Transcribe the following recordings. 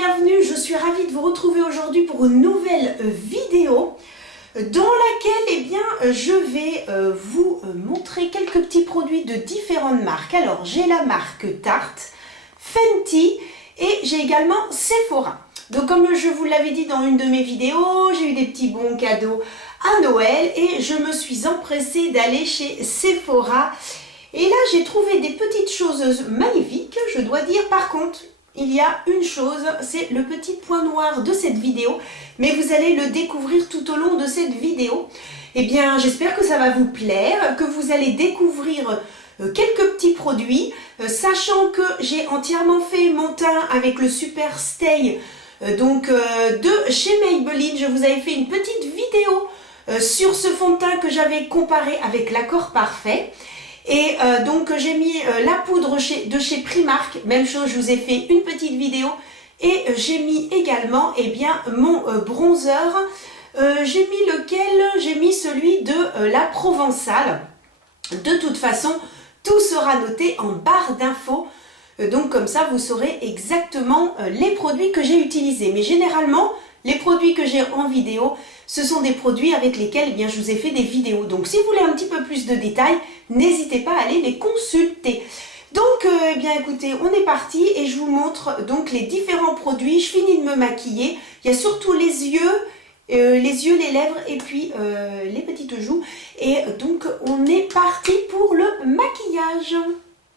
bienvenue, je suis ravie de vous retrouver aujourd'hui pour une nouvelle vidéo dans laquelle je vais vous montrer quelques petits produits de différentes marques. Alors j'ai la marque Tarte, Fenty et j'ai également Sephora. Donc comme je vous l'avais dit dans une de mes vidéos, j'ai eu des petits bons cadeaux à Noël et je me suis empressée d'aller chez Sephora. Et là j'ai trouvé des petites choses magnifiques, je dois dire. Par contre, il y a une chose, c'est le petit point noir de cette vidéo, mais vous allez le découvrir tout au long de cette vidéo. Eh bien, j'espère que ça va vous plaire, que vous allez découvrir quelques petits produits, sachant que j'ai entièrement fait mon teint avec le Super Stay de chez Maybelline. Je vous avais fait une petite vidéo sur ce fond de teint que j'avais comparé avec l'Accord Parfait. Et donc j'ai mis la poudre de chez Primark, même chose, je vous ai fait une petite vidéo. Et j'ai mis également mon bronzer. J'ai mis lequel? J'ai mis celui de la Provençale. De toute façon, tout sera noté en barre d'infos. Donc comme ça, vous saurez exactement les produits que j'ai utilisés. Mais généralement, les produits que j'ai en vidéo, ce sont des produits avec lesquels je vous ai fait des vidéos. Donc si vous voulez un petit peu plus de détails, n'hésitez pas à aller les consulter. Donc écoutez, on est parti et je vous montre donc les différents produits. Je finis de me maquiller. Il y a surtout les yeux, les lèvres et puis les petites joues. Et donc on est parti pour le maquillage.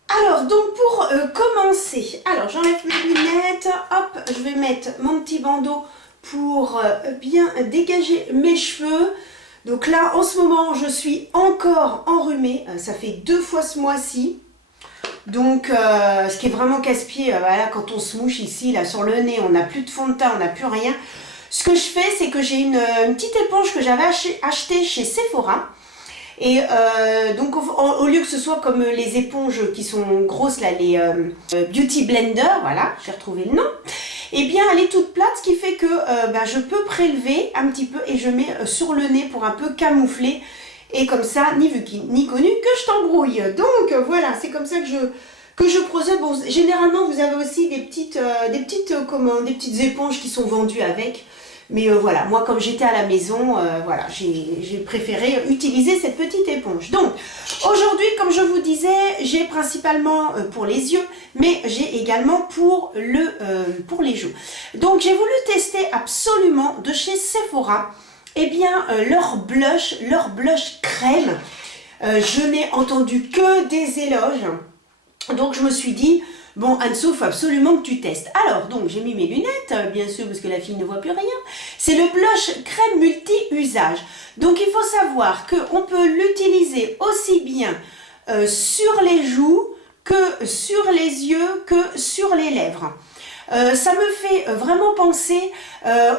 Alors donc pour commencer, alors j'enlève mes lunettes, hop, je vais mettre mon petit bandeau pour bien dégager mes cheveux. Donc là en ce moment je suis encore enrhumée, ça fait 2 fois ce mois-ci. Donc ce qui est vraiment casse-pied, voilà, quand on se mouche ici là sur le nez, on n'a plus de fond de teint, on n'a plus rien. Ce que je fais, c'est que j'ai une petite éponge que j'avais achetée chez Sephora. Et donc au lieu que ce soit comme les éponges qui sont grosses là, les Beauty Blender, voilà, j'ai retrouvé le nom. Et bien elle est toute plate, ce qui fait que je peux prélever un petit peu et je mets sur le nez pour un peu camoufler. Et comme ça, ni vu ni connu que je t'embrouille. Donc voilà, c'est comme ça que je procède. Bon, généralement vous avez aussi des petites éponges qui sont vendues avec. Mais voilà, moi comme j'étais à la maison, voilà, j'ai préféré utiliser cette petite éponge. Donc aujourd'hui, comme je vous disais, j'ai principalement pour les yeux, mais j'ai également pour les joues. Donc j'ai voulu tester absolument de chez Sephora, leur blush crème. Je n'ai entendu que des éloges. Donc je me suis dit, bon Anso, il faut absolument que tu testes. Alors donc j'ai mis mes lunettes, bien sûr, parce que la fille ne voit plus rien. C'est le blush crème multi-usage. Donc il faut savoir qu'on peut l'utiliser aussi bien sur les joues que sur les yeux que sur les lèvres. Ça me fait vraiment penser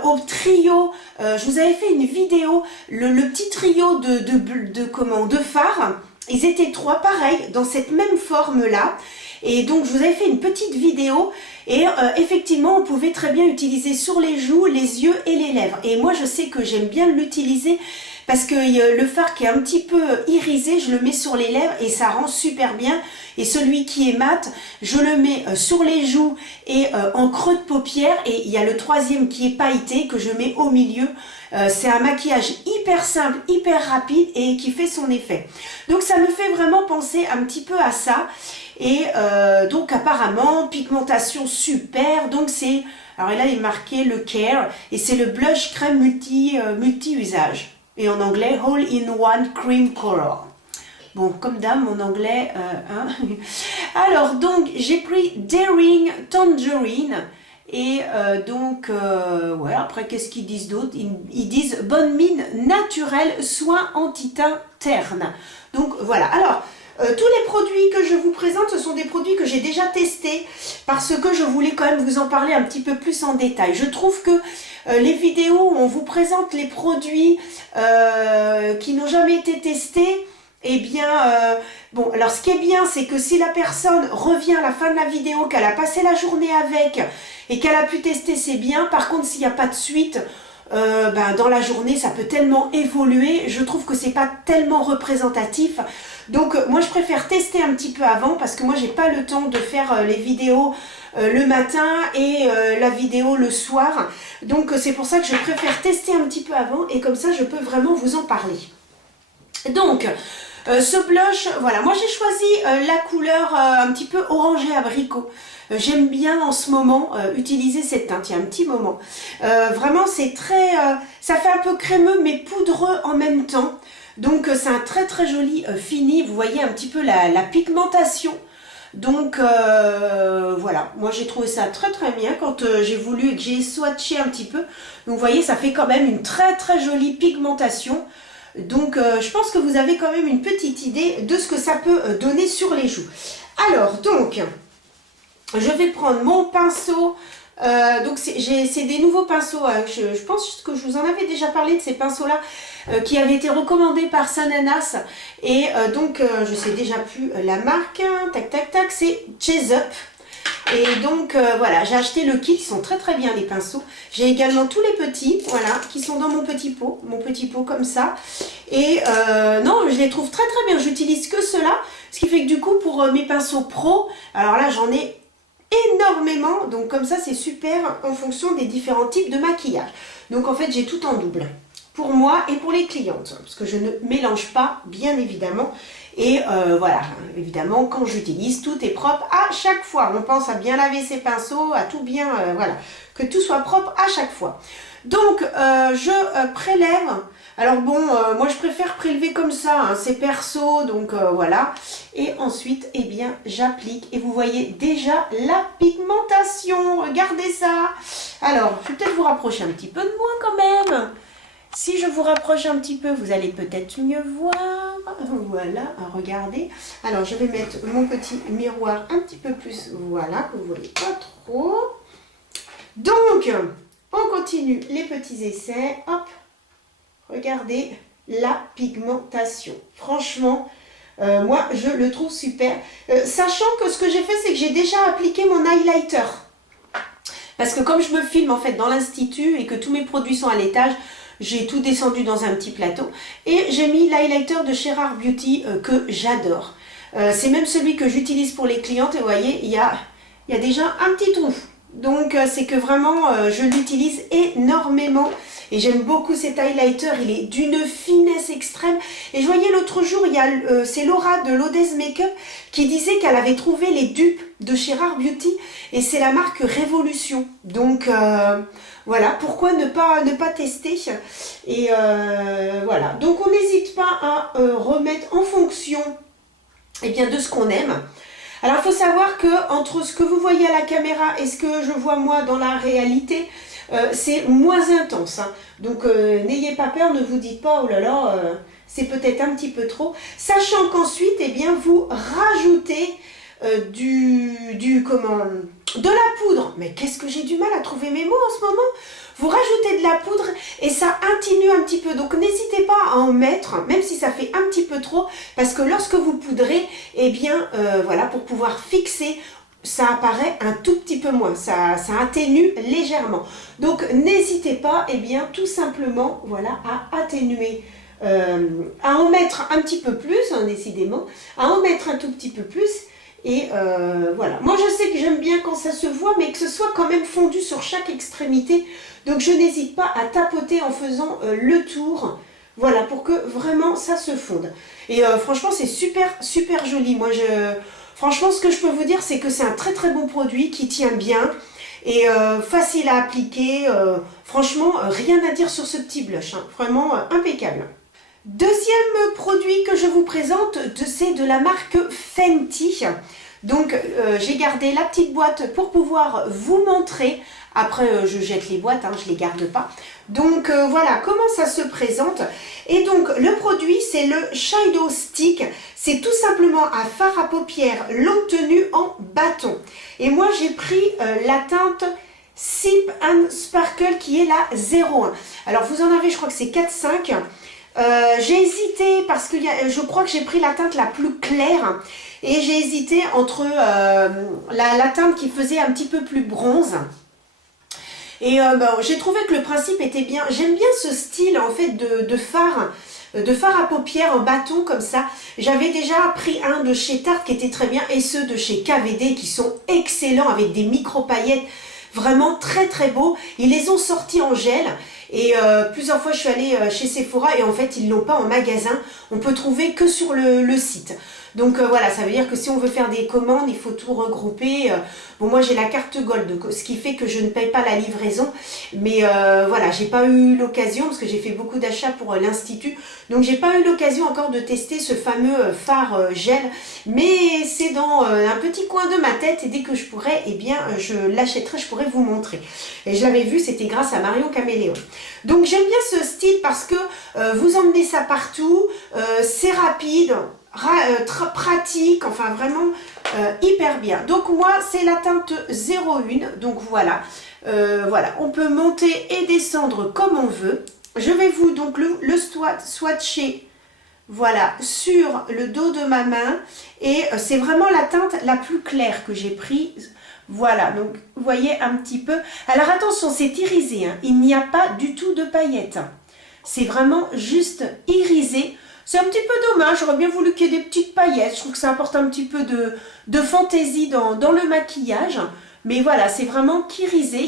au trio. Je vous avais fait une vidéo, le petit trio de fards. Ils étaient 3 pareils dans cette même forme là. Et donc je vous avais fait une petite vidéo et effectivement on pouvait très bien l'utiliser sur les joues, les yeux et les lèvres. Et moi je sais que j'aime bien l'utiliser parce que le fard qui est un petit peu irisé, je le mets sur les lèvres et ça rend super bien. Et celui qui est mat, je le mets sur les joues et en creux de paupière. Et il y a le troisième qui est pailleté que je mets au milieu. C'est un maquillage hyper simple, hyper rapide et qui fait son effet. Donc ça me fait vraiment penser un petit peu à ça. Et donc apparemment, pigmentation super. Donc c'est, alors là il est marqué le Care et c'est le blush crème multi-usage. Et en anglais, All in One Cream Color. Bon, comme dame, mon anglais, Alors, donc, j'ai pris Daring Tangerine. Et ouais, après, qu'est-ce qu'ils disent d'autre? Ils disent bonne mine naturelle, soin anti-teint terne. Donc, voilà. Alors, tous les produits que je vous présente, ce sont des produits que j'ai déjà testés parce que je voulais quand même vous en parler un petit peu plus en détail. Je trouve que les vidéos où on vous présente les produits qui n'ont jamais été testés, bon, alors ce qui est bien, c'est que si la personne revient à la fin de la vidéo, qu'elle a passé la journée avec et qu'elle a pu tester, c'est bien. Par contre, s'il n'y a pas de suite, dans la journée, ça peut tellement évoluer. Je trouve que c'est pas tellement représentatif. Donc moi je préfère tester un petit peu avant parce que moi j'ai pas le temps de faire les vidéos le matin et la vidéo le soir. Donc c'est pour ça que je préfère tester un petit peu avant et comme ça je peux vraiment vous en parler. Donc ce blush, voilà, moi j'ai choisi la couleur un petit peu orangé abricot. J'aime bien en ce moment utiliser cette teinte, il y a un petit moment. Vraiment c'est très, ça fait un peu crémeux mais poudreux en même temps. Donc c'est un très très joli fini, vous voyez un petit peu la pigmentation. Donc voilà, moi j'ai trouvé ça très très bien quand j'ai voulu et que j'ai swatché un petit peu. Donc vous voyez, ça fait quand même une très très jolie pigmentation. Donc je pense que vous avez quand même une petite idée de ce que ça peut donner sur les joues. Alors donc, je vais prendre mon pinceau. Donc c'est des nouveaux pinceaux. Je pense que je vous en avais déjà parlé de ces pinceaux là qui avaient été recommandés par Sananas. Et donc je sais déjà plus la marque. Tac tac tac, c'est Chase Up. Et donc voilà, j'ai acheté le kit, ils sont très très bien les pinceaux. J'ai également tous les petits, voilà, qui sont dans mon petit pot comme ça. Et non, je les trouve très très bien, j'utilise que ceux-là. Ce qui fait que du coup pour mes pinceaux pro, alors là j'en ai énormément, donc comme ça c'est super en fonction des différents types de maquillage. Donc en fait j'ai tout en double pour moi et pour les clientes parce que je ne mélange pas bien évidemment. Et voilà, évidemment quand j'utilise tout est propre à chaque fois. On pense à bien laver ses pinceaux, à tout bien, voilà, que tout soit propre à chaque fois. Donc je prélève. Alors bon, moi je préfère prélever comme ça, hein, c'est perso, donc voilà. Et ensuite, eh bien, j'applique. Et vous voyez déjà la pigmentation, regardez ça. Alors, je vais peut-être vous rapprocher un petit peu de moi quand même. Si je vous rapproche un petit peu, vous allez peut-être mieux voir. Voilà, regardez. Alors, je vais mettre mon petit miroir un petit peu plus, voilà, que vous ne voyez pas trop. Donc, on continue les petits essais. Hop. Regardez la pigmentation. Franchement, moi, je le trouve super. Sachant que ce que j'ai fait, c'est que j'ai déjà appliqué mon highlighter. Parce que comme je me filme en fait dans l'institut et que tous mes produits sont à l'étage, j'ai tout descendu dans un petit plateau. Et j'ai mis l'highlighter de chez Rare Beauty que j'adore. C'est même celui que j'utilise pour les clientes. Et vous voyez, il y a déjà un petit trou. Donc c'est que vraiment, je l'utilise énormément. Et j'aime beaucoup cet highlighter, il est d'une finesse extrême. Et je voyais l'autre jour, il y a c'est Laura de l'Odez Makeup qui disait qu'elle avait trouvé les dupes de chez Rare Beauty. Et c'est la marque Révolution. Donc voilà, pourquoi ne pas tester. Et voilà, donc on n'hésite pas à remettre en fonction eh bien, de ce qu'on aime. Alors il faut savoir que entre ce que vous voyez à la caméra et ce que je vois moi dans la réalité, c'est moins intense, hein. Donc n'ayez pas peur, ne vous dites pas oh là là, c'est peut-être un petit peu trop, sachant qu'ensuite eh bien vous rajoutez de la poudre. Mais qu'est-ce que j'ai du mal à trouver mes mots en ce moment. Vous rajoutez de la poudre et ça atténue un petit peu, donc n'hésitez pas à en mettre, même si ça fait un petit peu trop, parce que lorsque vous poudrez, eh bien voilà, pour pouvoir fixer, ça apparaît un tout petit peu moins, ça atténue légèrement. Donc n'hésitez pas, eh bien tout simplement, voilà, à atténuer, à en mettre un petit peu plus, hein, décidément, à en mettre un tout petit peu plus. Et voilà, moi je sais que j'aime bien quand ça se voit, mais que ce soit quand même fondu sur chaque extrémité. Donc je n'hésite pas à tapoter en faisant le tour, voilà, pour que vraiment ça se fonde. Et franchement c'est super super joli. Moi franchement ce que je peux vous dire c'est que c'est un très très bon produit qui tient bien et facile à appliquer. Franchement rien à dire sur ce petit blush, hein, vraiment impeccable. Deuxième produit que je vous présente, c'est de la marque Fenty. Donc j'ai gardé la petite boîte pour pouvoir vous montrer. Après je jette les boîtes, hein, je ne les garde pas. Donc voilà comment ça se présente. Et donc le produit c'est le Shadow Stick. C'est tout simplement un fard à paupières longue tenue en bâton. Et moi j'ai pris la teinte Sip and Sparkle qui est la 01. Alors vous en avez, je crois que c'est 4-5. J'ai hésité parce que je crois que j'ai pris la teinte la plus claire et j'ai hésité entre la teinte qui faisait un petit peu plus bronze. Et bah, j'ai trouvé que le principe était bien. J'aime bien ce style en fait de fard à paupières en bâton comme ça. J'avais déjà pris un de chez Tarte qui était très bien et ceux de chez KVD qui sont excellents avec des micro paillettes. Vraiment très très beau. Ils les ont sortis en gel et plusieurs fois je suis allée chez Sephora et en fait ils l'ont pas en magasin. On peut trouver que sur le site. Donc voilà, ça veut dire que si on veut faire des commandes, il faut tout regrouper. Bon, moi j'ai la carte Gold, ce qui fait que je ne paye pas la livraison. Mais voilà, j'ai pas eu l'occasion, parce que j'ai fait beaucoup d'achats pour l'Institut. Donc j'ai pas eu l'occasion encore de tester ce fameux fard gel. Mais c'est dans un petit coin de ma tête et dès que je pourrai, eh bien je l'achèterai, je pourrai vous montrer. Et je l'avais vu, c'était grâce à Marion Caméléon. Donc j'aime bien ce style parce que vous emmenez ça partout, c'est rapide. Pratique, enfin vraiment hyper bien. Donc moi c'est la teinte 01, donc voilà, voilà, on peut monter et descendre comme on veut. Je vais vous donc le swatcher, voilà, sur le dos de ma main et c'est vraiment la teinte la plus claire que j'ai prise. Voilà, donc vous voyez un petit peu. Alors attention, c'est irisé, hein. Il n'y a pas du tout de paillettes. C'est vraiment juste irisé. C'est un petit peu dommage, j'aurais bien voulu qu'il y ait des petites paillettes. Je trouve que ça apporte un petit peu de fantaisie dans le maquillage. Mais voilà, c'est vraiment qu'irisé.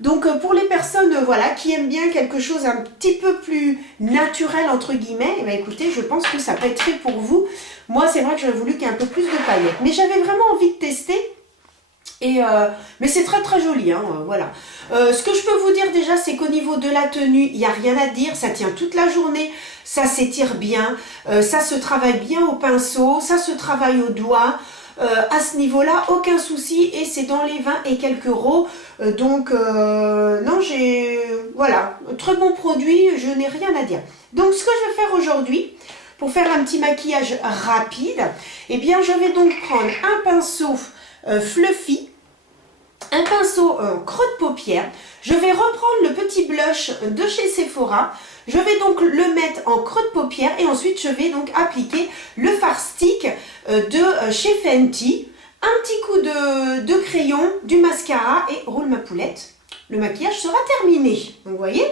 Donc pour les personnes voilà, qui aiment bien quelque chose un petit peu plus naturel entre guillemets, eh bien, écoutez, je pense que ça peut être fait pour vous. Moi c'est vrai que j'aurais voulu qu'il y ait un peu plus de paillettes. Mais j'avais vraiment envie de tester. Et mais c'est très très joli, hein, voilà. Ce que je peux vous dire déjà, c'est qu'au niveau de la tenue, il n'y a rien à dire, ça tient toute la journée, ça s'étire bien, ça se travaille bien au pinceau, ça se travaille au doigt. À ce niveau-là, aucun souci et c'est dans les 20 et quelques euros. Donc, non, voilà, très bon produit, je n'ai rien à dire. Donc, ce que je vais faire aujourd'hui, pour faire un petit maquillage rapide, eh bien, je vais donc prendre un pinceau fluffy, un pinceau creux de paupière. Je vais reprendre le petit blush de chez Sephora. Je vais donc le mettre en creux de paupière et ensuite je vais donc appliquer le fard stick de chez Fenty. Un petit coup de crayon, du mascara et roule ma poulette. Le maquillage sera terminé. Donc, vous voyez,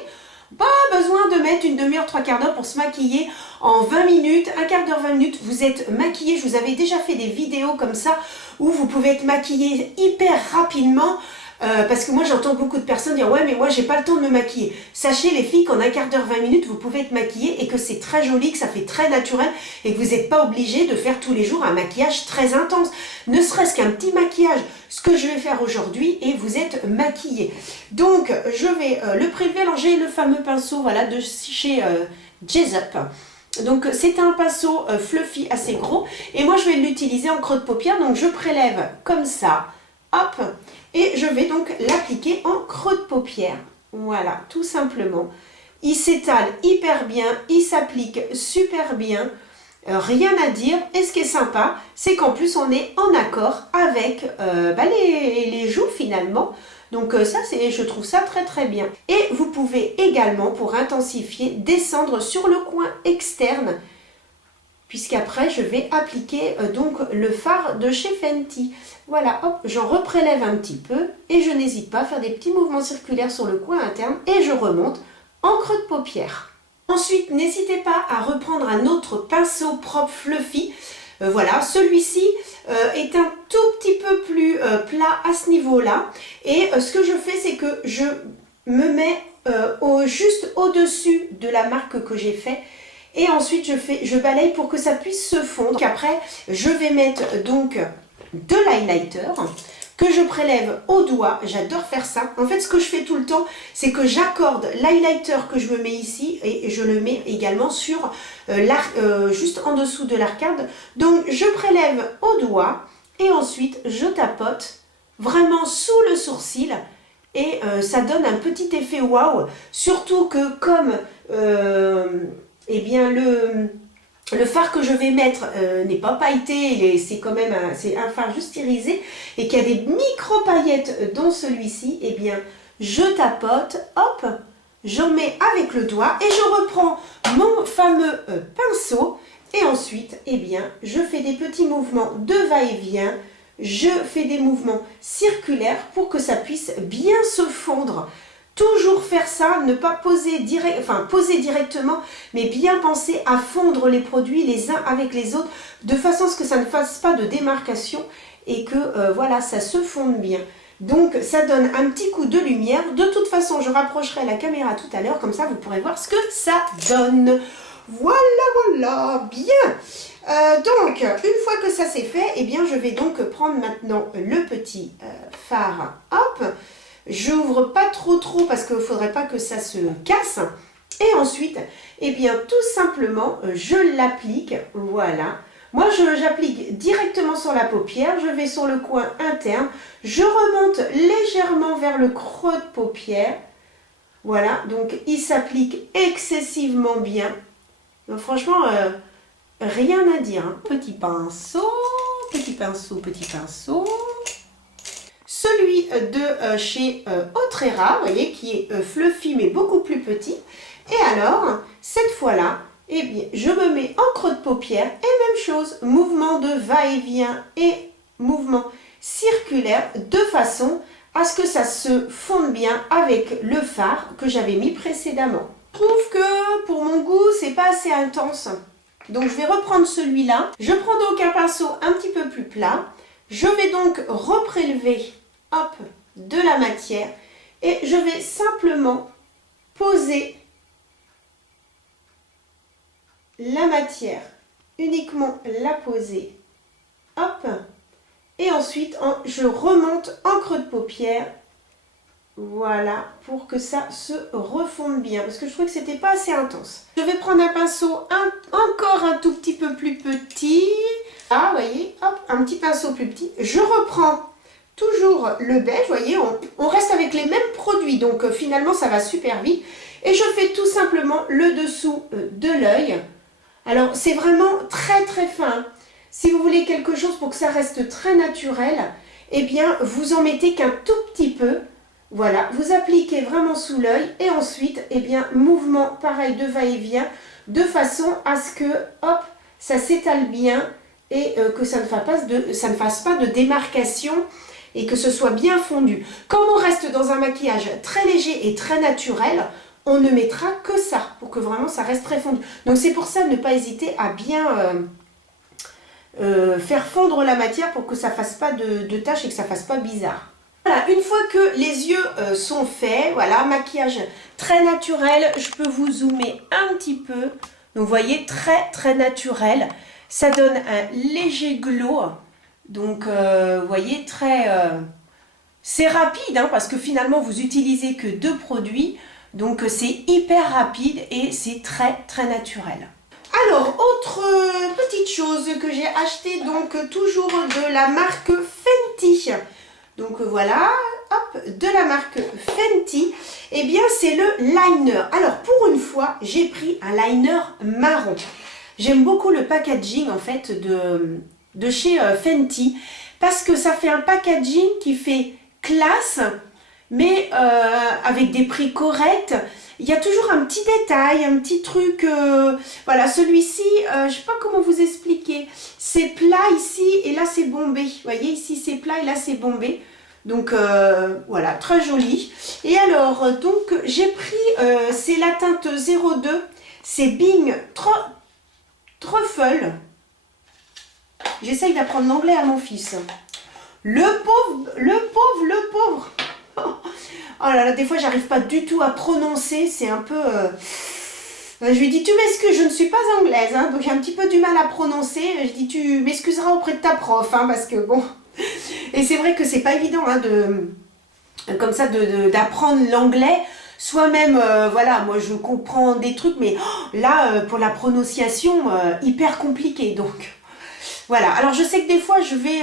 pas besoin de mettre une demi-heure, trois quarts d'heure pour se maquiller en 20 minutes, un quart d'heure, 20 minutes. Vous êtes maquillé, je vous avais déjà fait des vidéos comme ça où vous pouvez être maquillé hyper rapidement. Parce que moi j'entends beaucoup de personnes dire ouais mais moi j'ai pas le temps de me maquiller. Sachez les filles qu'en un quart d'heure 20 minutes vous pouvez être maquillée et que c'est très joli, que ça fait très naturel et que vous n'êtes pas obligé de faire tous les jours un maquillage très intense. Ne serait-ce qu'un petit maquillage, ce que je vais faire aujourd'hui et vous êtes maquillée. Donc je vais le prélever. Alors j'ai le fameux pinceau voilà, de chez Jessup. Donc c'est un pinceau fluffy assez gros et moi je vais l'utiliser en creux de paupière. Donc je prélève comme ça, hop. Et je vais donc l'appliquer en creux de paupière. Voilà, tout simplement. Il s'étale hyper bien, il s'applique super bien. Rien à dire. Et ce qui est sympa, c'est qu'en plus on est en accord avec les joues finalement. Donc ça, je trouve ça très très bien. Et vous pouvez également, pour intensifier, descendre sur le coin externe. Puisqu'après, je vais appliquer donc le fard de chez Fenty. Voilà, hop, j'en reprélève un petit peu et je n'hésite pas à faire des petits mouvements circulaires sur le coin interne et je remonte en creux de paupière. Ensuite, n'hésitez pas à reprendre un autre pinceau propre fluffy. Voilà, celui-ci est un tout petit peu plus plat à ce niveau-là. Et ce que je fais, c'est que je me mets juste au-dessus de la marque que j'ai fait. Et ensuite, je balaye pour que ça puisse se fondre. Donc après, je vais mettre donc de l'highlighter que je prélève au doigt. J'adore faire ça. En fait, ce que je fais tout le temps, c'est que j'accorde l'highlighter que je me mets ici et je le mets également sur juste en dessous de l'arcade. Donc, je prélève au doigt et ensuite, je tapote vraiment sous le sourcil et ça donne un petit effet waouh. Surtout que comme eh bien, le fard que je vais mettre n'est pas pailleté, c'est quand même un fard juste irisé et qu'il y a des micro-paillettes dans celui-ci, eh bien, je tapote, hop, j'en mets avec le doigt et je reprends mon fameux pinceau et ensuite, eh bien, je fais des petits mouvements de va-et-vient je fais des mouvements circulaires pour que ça puisse bien se fondre. Toujours faire ça, ne pas poser, poser directement, mais bien penser à fondre les produits les uns avec les autres, de façon à ce que ça ne fasse pas de démarcation et que voilà, ça se fonde bien. Donc ça donne un petit coup de lumière. De toute façon, je rapprocherai la caméra tout à l'heure, comme ça vous pourrez voir ce que ça donne. Voilà, voilà, bien. Donc, une fois que ça c'est fait, eh bien je vais donc prendre maintenant le petit fard. Hop, j'ouvre pas trop parce qu'il ne faudrait pas que ça se casse. Et ensuite, eh bien tout simplement, je l'applique, voilà. Moi, j'applique directement sur la paupière, je vais sur le coin interne, je remonte légèrement vers le creux de paupière. Voilà, donc il s'applique excessivement bien. Donc franchement, rien à dire. Hein. Petit pinceau, petit pinceau, petit pinceau. Celui de chez Autrera, vous voyez, qui est fluffy mais beaucoup plus petit. Et alors, cette fois-là, eh bien, je me mets en creux de paupière et même chose, mouvement de va-et-vient et mouvement circulaire de façon à ce que ça se fonde bien avec le fard que j'avais mis précédemment. Je trouve que pour mon goût, c'est pas assez intense. Donc je vais reprendre celui-là. Je prends donc un pinceau un petit peu plus plat. Je vais donc reprélever hop, de la matière et je vais simplement poser la matière, uniquement la poser, hop, et ensuite je remonte en creux de paupière, voilà, pour que ça se refonde bien, parce que je trouvais que c'était pas assez intense. Je vais prendre un pinceau encore un tout petit peu plus petit, ah, vous voyez, hop, un petit pinceau plus petit, je reprends toujours le beige, vous voyez, on reste avec les mêmes produits, donc finalement ça va super vite, et je fais tout simplement le dessous de l'œil. Alors, c'est vraiment très fin. Si vous voulez quelque chose pour que ça reste très naturel, eh bien, vous en mettez qu'un tout petit peu. Voilà, vous appliquez vraiment sous l'œil et ensuite, eh bien, mouvement pareil de va-et-vient, de façon à ce que, hop, ça s'étale bien et que ça ne fasse pas de démarcation et que ce soit bien fondu. Comme on reste dans un maquillage très léger et très naturel, on ne mettra que ça, pour que vraiment ça reste très fondu. Donc c'est pour ça, ne pas hésiter à bien faire fondre la matière pour que ça ne fasse pas de taches et que ça ne fasse pas bizarre. Voilà, une fois que les yeux sont faits, voilà, maquillage très naturel, je peux vous zoomer un petit peu. Donc vous voyez, très naturel. Ça donne un léger glow. Donc vous voyez, c'est rapide, hein, parce que finalement vous utilisez que 2 produits. Donc c'est hyper rapide et c'est très naturel. Alors, autre petite chose que j'ai acheté, donc toujours de la marque Fenty. Donc voilà, hop, de la marque Fenty. Eh bien c'est le liner. Alors pour une fois, j'ai pris un liner marron. J'aime beaucoup le packaging en fait de chez Fenty. Parce que ça fait un packaging qui fait classe, mais avec des prix corrects. Il y a toujours un petit détail, un petit truc. Voilà, celui-ci, je ne sais pas comment vous expliquer. C'est plat ici et là c'est bombé. Vous voyez, ici c'est plat et là c'est bombé. Donc voilà, très joli. Et alors, donc j'ai pris, c'est la teinte 02. C'est Bing Truffle. J'essaye d'apprendre l'anglais à mon fils. Le pauvre. Oh là là, des fois j'arrive pas du tout à prononcer, c'est un peu... Je lui dis, tu m'excuses, je ne suis pas anglaise, hein, donc j'ai un petit peu du mal à prononcer. Je dis, tu m'excuseras auprès de ta prof, hein, parce que bon... Et c'est vrai que c'est pas évident, hein, comme ça, d'apprendre l'anglais. Soi-même, voilà, moi je comprends des trucs, mais là, pour la prononciation, hyper compliqué, donc... Voilà, alors je sais que des fois je vais...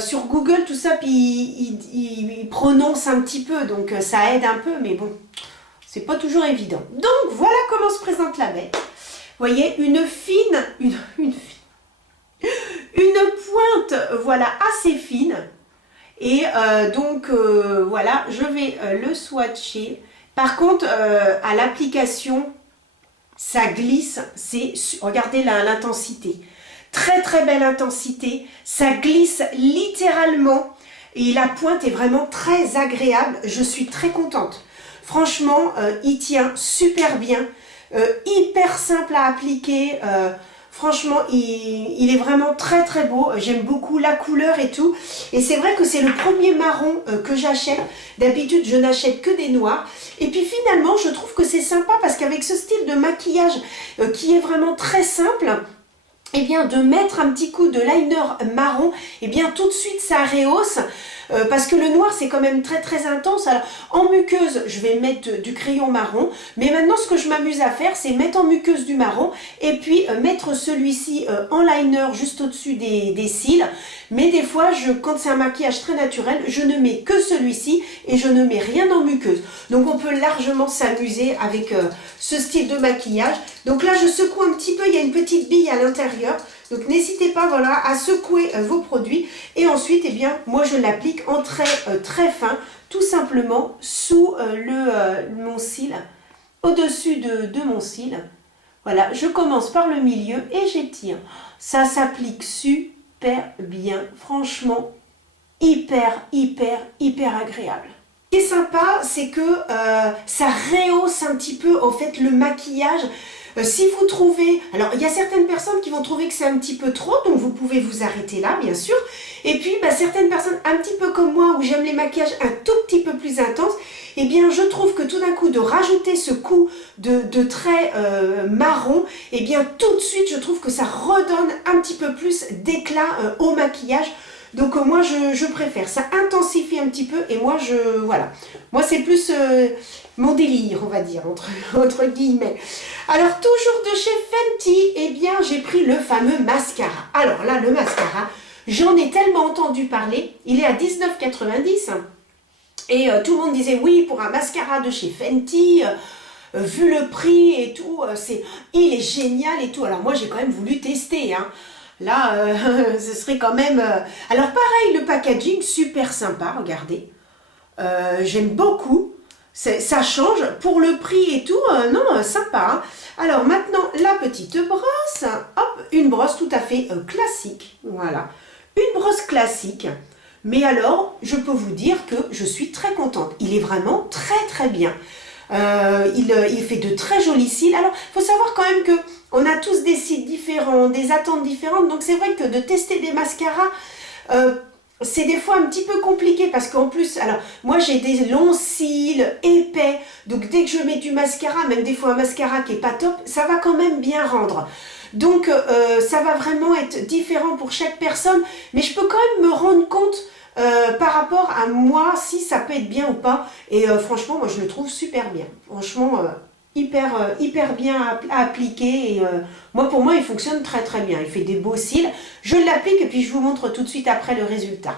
sur Google, tout ça, puis il prononce un petit peu, donc ça aide un peu, mais bon, c'est pas toujours évident. Donc voilà comment se présente la bête. Vous voyez, une pointe, voilà, assez fine. Et donc voilà, je vais le swatcher. Par contre, à l'application, ça glisse. Regardez l'intensité. Très très belle intensité, ça glisse littéralement et la pointe est vraiment très agréable, je suis très contente. Franchement, il tient super bien, hyper simple à appliquer, franchement il est vraiment très très beau, j'aime beaucoup la couleur et tout. Et c'est vrai que c'est le premier marron que j'achète, d'habitude je n'achète que des noirs. Et puis finalement je trouve que c'est sympa parce qu'avec ce style de maquillage qui est vraiment très simple, et bien de mettre un petit coup de liner marron, et bien tout de suite ça rehausse, parce que le noir c'est quand même très très intense. Alors en muqueuse je vais mettre du crayon marron, mais maintenant ce que je m'amuse à faire c'est mettre en muqueuse du marron et puis mettre celui-ci en liner juste au-dessus des cils. Mais des fois quand c'est un maquillage très naturel, je ne mets que celui-ci et je ne mets rien en muqueuse. Donc on peut largement s'amuser avec ce style de maquillage. Donc là je secoue un petit peu, il y a une petite bille à l'intérieur. Donc n'hésitez pas, voilà, à secouer vos produits. Et ensuite, eh bien, moi je l'applique en trait très fin, tout simplement sous mon cil, au-dessus de mon cil. Voilà, je commence par le milieu et j'étire. Ça s'applique super bien, franchement, hyper agréable. Ce qui est sympa, c'est que ça rehausse un petit peu, en fait, le maquillage. Si vous trouvez, alors il y a certaines personnes qui vont trouver que c'est un petit peu trop, donc vous pouvez vous arrêter là, bien sûr. Et puis, certaines personnes un petit peu comme moi, où j'aime les maquillages un tout petit peu plus intenses, eh bien, je trouve que tout d'un coup, de rajouter ce coup de trait marron, eh bien, tout de suite, je trouve que ça redonne un petit peu plus d'éclat au maquillage. Donc moi je préfère, ça intensifie un petit peu et moi voilà, moi c'est plus mon délire, on va dire, entre guillemets. Alors toujours de chez Fenty, eh bien j'ai pris le fameux mascara. Alors là le mascara, j'en ai tellement entendu parler, il est à 19,90 et tout le monde disait oui pour un mascara de chez Fenty, vu le prix et tout, il est génial et tout. Alors moi j'ai quand même voulu tester, hein. Là, ce serait quand même... Alors pareil, le packaging, super sympa, regardez. J'aime beaucoup. Ça change. Pour le prix et tout, non, sympa. Hein. Alors maintenant, la petite brosse. Hop, une brosse tout à fait classique. Voilà. Une brosse classique. Mais alors, je peux vous dire que je suis très contente. Il est vraiment très très bien. Il fait de très jolis cils. Alors, il faut savoir quand même que on a tous des cils différents, des attentes différentes. Donc, c'est vrai que de tester des mascaras, c'est des fois un petit peu compliqué parce qu'en plus, alors, moi j'ai des longs cils épais. Donc, dès que je mets du mascara, même des fois un mascara qui est pas top, ça va quand même bien rendre. Donc, ça va vraiment être différent pour chaque personne. Mais je peux quand même me rendre compte par rapport à moi, si ça peut être bien ou pas. Et franchement, moi je le trouve super bien. Franchement, hyper bien à appliquer. Et pour moi, il fonctionne très très bien. Il fait des beaux cils. Je l'applique et puis je vous montre tout de suite après le résultat.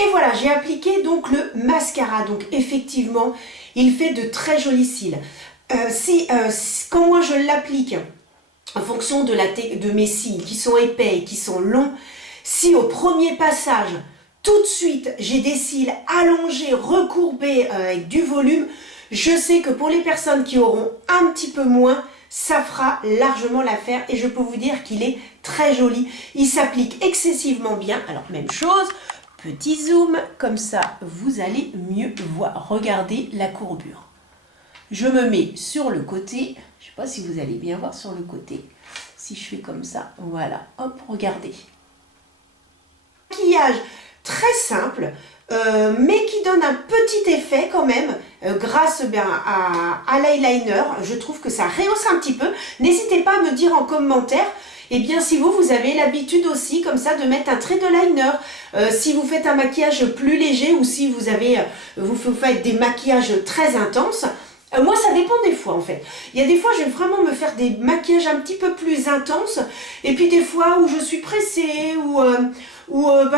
Et voilà, j'ai appliqué donc le mascara. Donc effectivement, il fait de très jolis cils. Quand moi je l'applique, en fonction de mes cils qui sont épais et qui sont longs, si au premier passage, tout de suite, j'ai des cils allongés, recourbés, avec du volume, je sais que pour les personnes qui auront un petit peu moins, ça fera largement l'affaire et je peux vous dire qu'il est très joli. Il s'applique excessivement bien. Alors, même chose, petit zoom, comme ça, vous allez mieux voir. Regardez la courbure. Je me mets sur le côté. Je ne sais pas si vous allez bien voir sur le côté. Si je fais comme ça, voilà, hop, regardez. Maquillage très simple, mais qui donne un petit effet quand même, grâce à l'eyeliner. Je trouve que ça rehausse un petit peu. N'hésitez pas à me dire en commentaire, eh bien, si vous avez l'habitude aussi, comme ça, de mettre un trait de liner, si vous faites un maquillage plus léger ou si vous faites des maquillages très intenses. Moi, ça dépend des fois, en fait. Il y a des fois, je vais vraiment me faire des maquillages un petit peu plus intenses. Et puis, des fois, où je suis pressée, où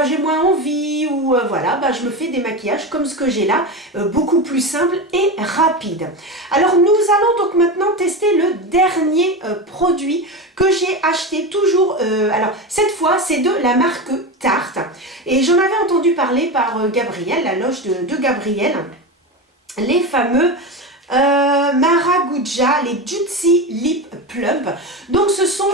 j'ai moins envie, voilà, je me fais des maquillages comme ce que j'ai là, beaucoup plus simples et rapides. Alors, nous allons donc maintenant tester le dernier produit que j'ai acheté toujours. Alors, cette fois, c'est de la marque Tarte. Et j'en avais entendu parler par Gabriel, la loge de Gabriel. Les fameux... Maracuja, les Jutsi Lip Plump. Donc ce sont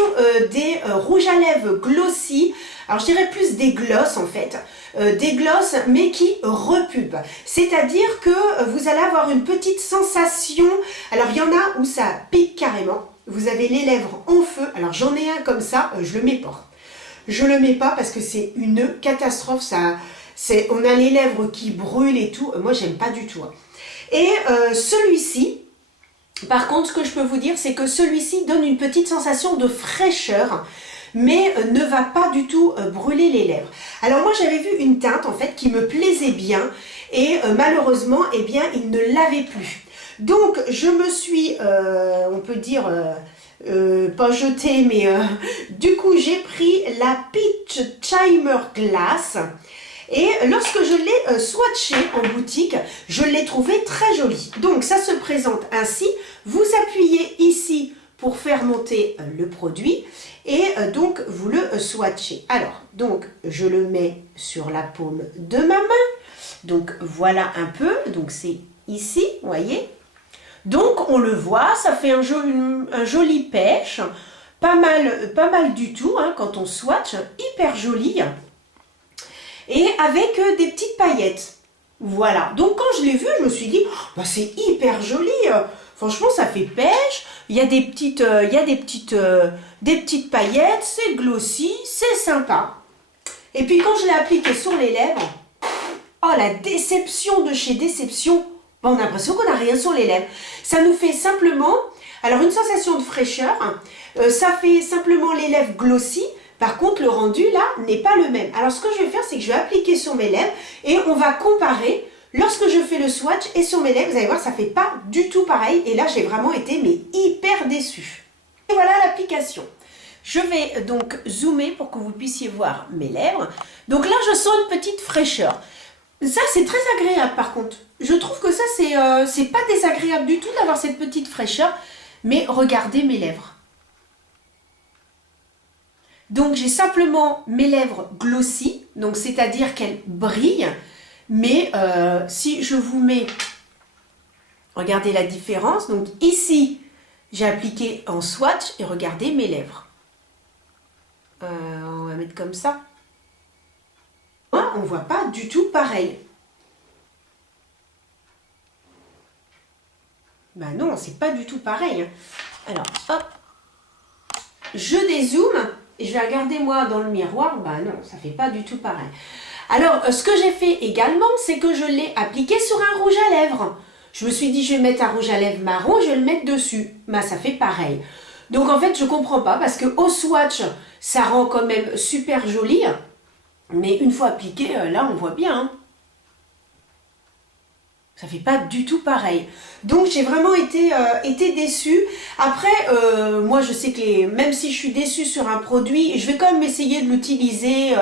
des rouges à lèvres glossy, alors je dirais plus des glosses en fait, des glosses mais qui repulpent, c'est à dire que vous allez avoir une petite sensation. Alors il y en a où ça pique carrément, vous avez les lèvres en feu. Alors j'en ai un comme ça, je le mets pas, parce que c'est une catastrophe. On a les lèvres qui brûlent et tout, moi j'aime pas du tout hein. Et celui-ci, par contre, ce que je peux vous dire, c'est que celui-ci donne une petite sensation de fraîcheur, mais ne va pas du tout brûler les lèvres. Alors moi, j'avais vu une teinte, en fait, qui me plaisait bien, et malheureusement, eh bien, il ne l'avait plus. Donc, je me suis, on peut dire... pas jetée, mais du coup, j'ai pris la Peach Chimer Glass. Et lorsque je l'ai swatché en boutique, je l'ai trouvé très joli. Donc ça se présente ainsi. Vous appuyez ici pour faire monter le produit et donc vous le swatchez. Alors, donc je le mets sur la paume de ma main. Donc voilà un peu. Donc c'est ici, vous voyez. Donc on le voit, ça fait un joli pêche. Pas mal du tout hein, quand on swatch. Hyper joli. Et avec des petites paillettes. Voilà. Donc quand je l'ai vu, je me suis dit, oh, c'est hyper joli. Franchement, ça fait pêche. Il y a des petites paillettes. C'est glossy, c'est sympa. Et puis quand je l'ai appliqué sur les lèvres, oh la déception de chez Déception. On a l'impression qu'on n'a rien sur les lèvres. Ça nous fait simplement, alors une sensation de fraîcheur. Ça fait simplement les lèvres glossy. Par contre, le rendu, là, n'est pas le même. Alors, ce que je vais faire, c'est que je vais appliquer sur mes lèvres et on va comparer. Lorsque je fais le swatch et sur mes lèvres, vous allez voir, ça ne fait pas du tout pareil. Et là, j'ai vraiment été hyper déçue. Et voilà l'application. Je vais donc zoomer pour que vous puissiez voir mes lèvres. Donc là, je sens une petite fraîcheur. Ça, c'est très agréable, par contre. Je trouve que ça, c'est pas désagréable du tout d'avoir cette petite fraîcheur. Mais regardez mes lèvres. Donc, j'ai simplement mes lèvres glossy, donc c'est-à-dire qu'elles brillent. Mais si je vous mets, regardez la différence. Donc ici, j'ai appliqué en swatch et regardez mes lèvres. On va mettre comme ça. On ne voit pas du tout pareil. Ben non, c'est pas du tout pareil. Alors, hop, je dézoome. Et je vais regarder moi dans le miroir, bah non, ça fait pas du tout pareil. Alors, ce que j'ai fait également, c'est que je l'ai appliqué sur un rouge à lèvres. Je me suis dit, je vais mettre un rouge à lèvres marron, je vais le mettre dessus. Bah, ça fait pareil. Donc, en fait, je comprends pas, parce qu'au swatch, ça rend quand même super joli. Mais une fois appliqué, là, on voit bien. Hein. Ça fait pas du tout pareil. Donc j'ai vraiment été déçue. Après, moi je sais que même si je suis déçue sur un produit, je vais quand même essayer de l'utiliser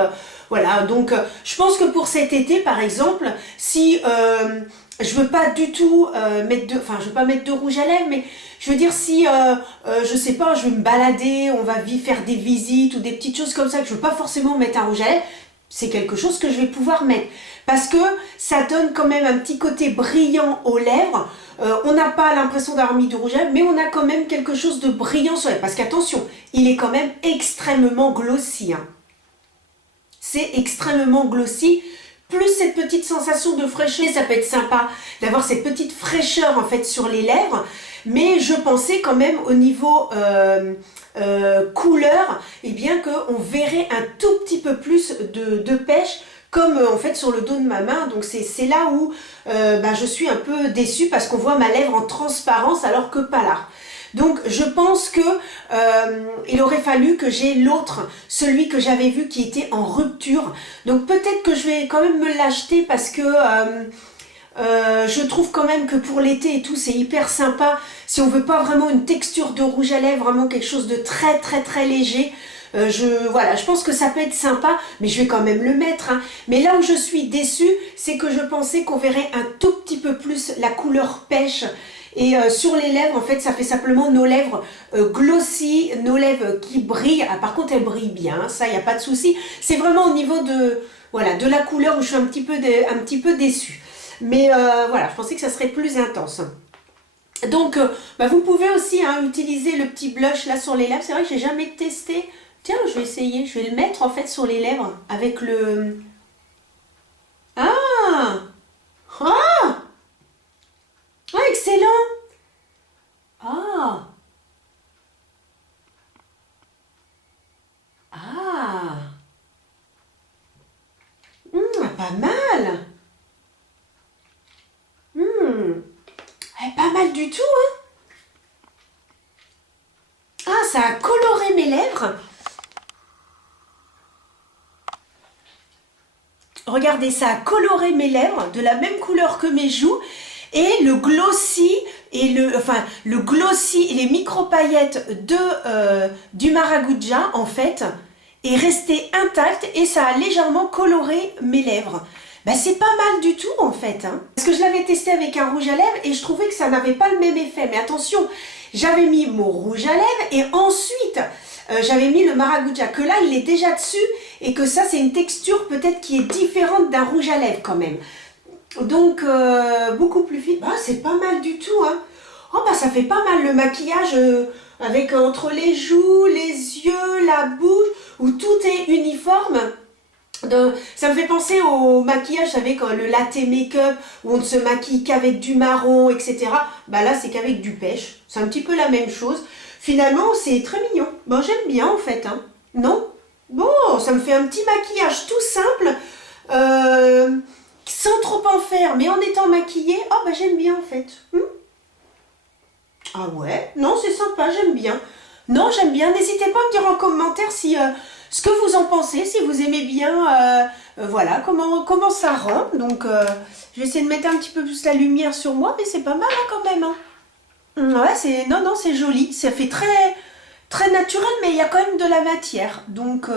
Voilà, donc je pense que pour cet été, par exemple, si je veux pas du tout je veux pas mettre de rouge à lèvres, mais je veux dire si, je sais pas, je vais me balader, on va faire des visites ou des petites choses comme ça, que je veux pas forcément mettre un rouge à lèvres, c'est quelque chose que je vais pouvoir mettre. Parce que ça donne quand même un petit côté brillant aux lèvres. On n'a pas l'impression d'avoir mis du rouge à lèvres, mais on a quand même quelque chose de brillant sur les lèvres. Parce qu'attention, il est quand même extrêmement glossy, hein. C'est extrêmement glossy. Plus cette petite sensation de fraîcheur, ça peut être sympa d'avoir cette petite fraîcheur en fait sur les lèvres. Mais je pensais quand même au niveau couleur, eh bien qu'on verrait un tout petit peu plus de pêche comme en fait sur le dos de ma main. Donc c'est là où je suis un peu déçue parce qu'on voit ma lèvre en transparence alors que pas là. Donc je pense que il aurait fallu que j'ai l'autre, celui que j'avais vu qui était en rupture. Donc peut-être que je vais quand même me l'acheter parce que je trouve quand même que pour l'été et tout c'est hyper sympa. Si on veut pas vraiment une texture de rouge à lèvres, vraiment quelque chose de très très très léger. Je pense que ça peut être sympa, mais je vais quand même le mettre, hein. Mais là où je suis déçue, c'est que je pensais qu'on verrait un tout petit peu plus la couleur pêche. Et sur les lèvres, en fait, ça fait simplement nos lèvres glossy, nos lèvres qui brillent. Ah, par contre, elles brillent bien, hein, ça, il n'y a pas de souci. C'est vraiment au niveau de la couleur où je suis un petit peu déçue. Mais voilà, je pensais que ça serait plus intense. Donc, vous pouvez aussi utiliser le petit blush là sur les lèvres. C'est vrai que j'ai jamais testé. Tiens, je vais essayer. Je vais le mettre en fait sur les lèvres avec le... Ah! Ah! Ah, excellent! Ah! Ah! Pas mal! Pas mal du tout, hein? Ah, ça a coloré mes lèvres. Regardez, ça a coloré mes lèvres de la même couleur que mes joues. Et le glossy et le glossy et les micro-paillettes du Maracuja, en fait, est resté intact et ça a légèrement coloré mes lèvres. C'est pas mal du tout, en fait, hein. Parce que je l'avais testé avec un rouge à lèvres et je trouvais que ça n'avait pas le même effet. Mais attention, j'avais mis mon rouge à lèvres et ensuite... j'avais mis le Maracuja, que là il est déjà dessus et que ça c'est une texture peut-être qui est différente d'un rouge à lèvres quand même. Donc beaucoup plus fine. C'est pas mal du tout, hein. Oh ça fait pas mal le maquillage avec entre les joues, les yeux, la bouche, où tout est uniforme. Ça me fait penser au maquillage, vous savez, quand le latte make-up, où on ne se maquille qu'avec du marron, etc. Là c'est qu'avec du pêche, c'est un petit peu la même chose. Finalement, c'est très mignon. J'aime bien en fait, hein. Non? Bon, ça me fait un petit maquillage tout simple, sans trop en faire, mais en étant maquillée. Oh, j'aime bien en fait. Ah ouais? Non, c'est sympa, j'aime bien. Non, j'aime bien. N'hésitez pas à me dire en commentaire si, ce que vous en pensez, si vous aimez bien, voilà, comment ça rend. Donc, je vais essayer de mettre un petit peu plus la lumière sur moi, mais c'est pas mal hein, quand même, hein. Ouais, c'est joli, ça fait très, très naturel, mais il y a quand même de la matière. Donc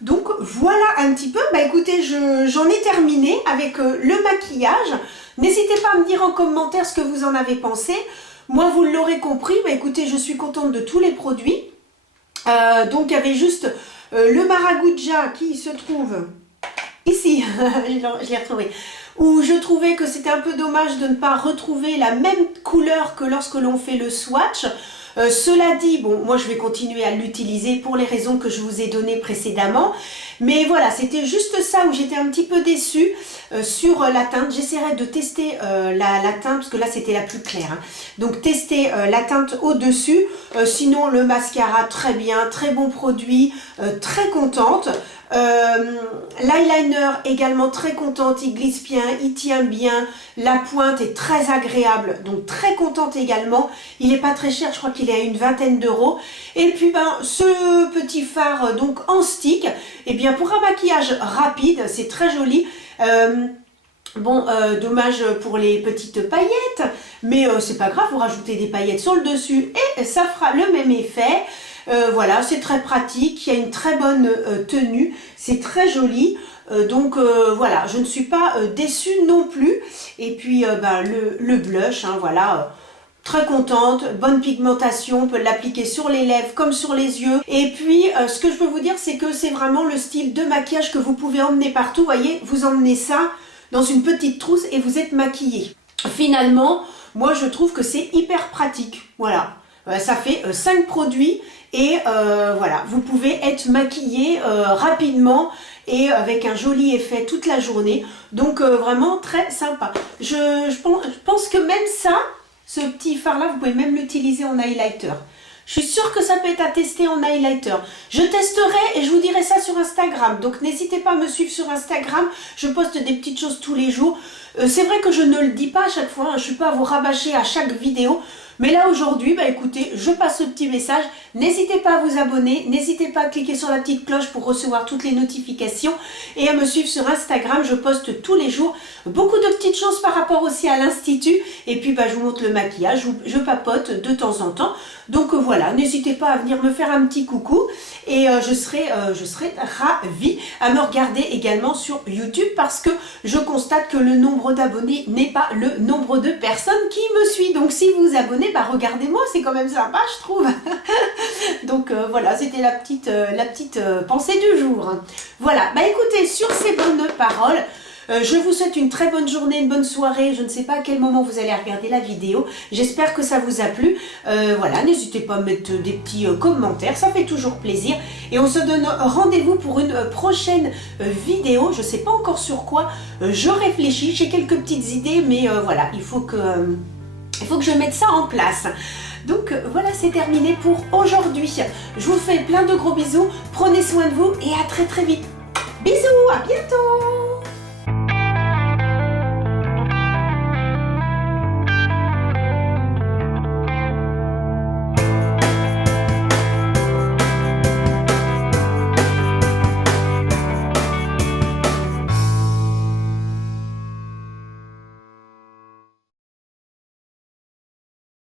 voilà un petit peu. Écoutez, j'en ai terminé avec le maquillage. N'hésitez pas à me dire en commentaire ce que vous en avez pensé. Moi, vous l'aurez compris, écoutez, je suis contente de tous les produits. Donc, il y avait juste le Maracuja qui se trouve ici, je l'ai retrouvé. Où je trouvais que c'était un peu dommage de ne pas retrouver la même couleur que lorsque l'on fait le swatch. Cela dit, bon, moi je vais continuer à l'utiliser pour les raisons que je vous ai données précédemment. Mais voilà, c'était juste ça où j'étais un petit peu déçue sur la teinte. J'essaierai de tester la teinte, parce que là c'était la plus claire, hein. Donc tester la teinte au-dessus. Sinon le mascara, très bien, très bon produit, très contente. L'eyeliner également très contente, il glisse bien, il tient bien, la pointe est très agréable, donc très contente également. Il n'est pas très cher, je crois qu'il est à une vingtaine d'euros. Et puis ce petit fard donc en stick, et bien pour un maquillage rapide, c'est très joli. Dommage pour les petites paillettes, mais c'est pas grave, vous rajoutez des paillettes sur le dessus et ça fera le même effet. Voilà, c'est très pratique, il y a une très bonne tenue, c'est très joli. Donc voilà, je ne suis pas déçue non plus. Et puis le blush, hein, voilà, très contente, bonne pigmentation, on peut l'appliquer sur les lèvres comme sur les yeux. Et puis ce que je peux vous dire, c'est que c'est vraiment le style de maquillage que vous pouvez emmener partout. Vous voyez, vous emmenez ça dans une petite trousse et vous êtes maquillé. Finalement, moi je trouve que c'est hyper pratique. Voilà, ça fait 5 produits et voilà, vous pouvez être maquillé rapidement et avec un joli effet toute la journée. Donc vraiment très sympa. Je pense que même ça, ce petit fard là, vous pouvez même l'utiliser en highlighter. Je suis sûre que ça peut être à tester en highlighter. Je testerai et je vous dirai ça sur Instagram. Donc n'hésitez pas à me suivre sur Instagram. Je poste des petites choses tous les jours. C'est vrai que je ne le dis pas à chaque fois. Hein, je ne suis pas à vous rabâcher à chaque vidéo. Mais là aujourd'hui, écoutez, je passe ce petit message. N'hésitez pas à vous abonner. N'hésitez pas à cliquer sur la petite cloche pour recevoir toutes les notifications. Et à me suivre sur Instagram. Je poste tous les jours beaucoup de petites choses par rapport aussi à l'Institut. Et puis je vous montre le maquillage. Je papote de temps en temps. Donc voilà, n'hésitez pas à venir me faire un petit coucou. Et je serai ravie à me regarder également sur YouTube parce que je constate que le nombre d'abonnés n'est pas le nombre de personnes qui me suivent. Donc si vous vous abonnez, regardez-moi, c'est quand même sympa, je trouve. Donc voilà, c'était la petite pensée du jour. Voilà, écoutez, sur ces bonnes paroles, je vous souhaite une très bonne journée, une bonne soirée. Je ne sais pas à quel moment vous allez regarder la vidéo. J'espère que ça vous a plu. Voilà, n'hésitez pas à mettre des petits commentaires, ça fait toujours plaisir. Et on se donne rendez-vous pour une prochaine vidéo. Je ne sais pas encore sur quoi. Je réfléchis, j'ai quelques petites idées, mais voilà, il faut que je mette ça en place. Donc voilà, c'est terminé pour aujourd'hui. Je vous fais plein de gros bisous. Prenez soin de vous et à très très vite. Bisous, à bientôt.